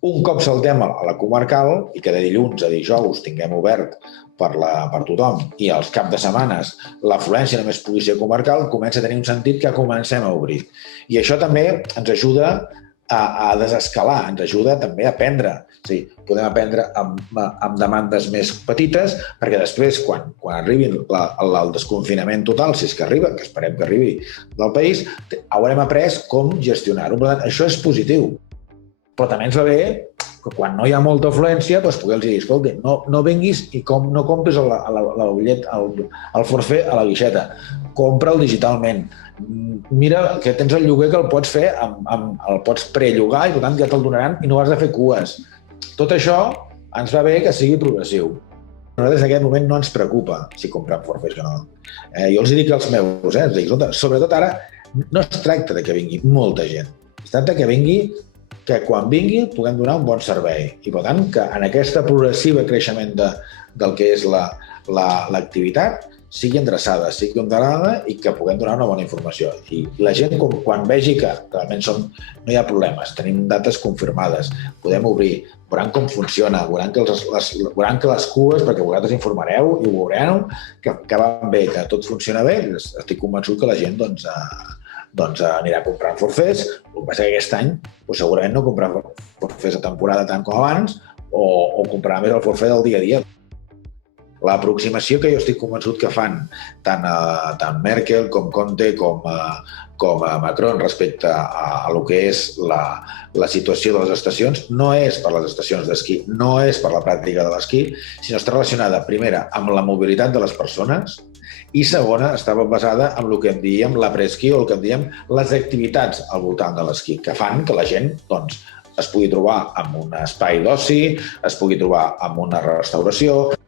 Un cop saltem a la comarcal i que de dilluns a dijous tinguem obert per tothom i als caps de setmanes l'afluència només pugui ser comarcal, comença a tenir un sentit que comencem a obrir. I això també ens ajuda a desescalar, ens ajuda també a aprendre. És a dir, podem aprendre amb demandes més petites perquè després, quan arribi el desconfinament total, si és que arriba, que esperem que arribi del país, haurem après com gestionar-ho. Per tant, això és positiu. Però també ens va bé que quan no hi ha molta afluència, doncs poder-los dir, escolta, no vinguis i no compris el forfait a la guixeta, compra'l digitalment. Mira que tens el lloguer que el pots fer, el pots prellogar i per tant ja te'l donaran i no has de fer cues. Tot això ens va bé que sigui progressiu. A nosaltres en aquest moment no ens preocupa si comprem forfets o no. Jo els dic als meus, sobretot ara, no es tracta de que vingui molta gent, es tracta que vingui que quan vingui puguem donar un bon servei. I, per tant, que en aquesta progressiva creixement del que és l'activitat sigui endreçada, sigui ordenada i que puguem donar una bona informació. I la gent, quan vegi que realment no hi ha problemes, tenim dates confirmades, podem obrir, veuran com funciona, veuran que les cues, perquè vosaltres informareu i ho veureu, que van bé, que tot funciona bé, estic convençut que la gent anirà comprant forfets. El que passa que aquest any segurament no comprarà forfets a temporada tant com abans o comprarà més el forfet del dia a dia. L'aproximació que jo estic convençut que fan tant Merkel com Conte com Macron respecte a lo que és la situació de les estacions no és per les estacions d'esquí, no és per la pràctica de l'esquí, sinó està relacionada, primera, amb la mobilitat de les persones i segona, estava basada en el que en diem l'apresquí o el que en diem les activitats al voltant de l'esquí, que fan que la gent es pugui trobar en un espai d'oci, es pugui trobar en una restauració,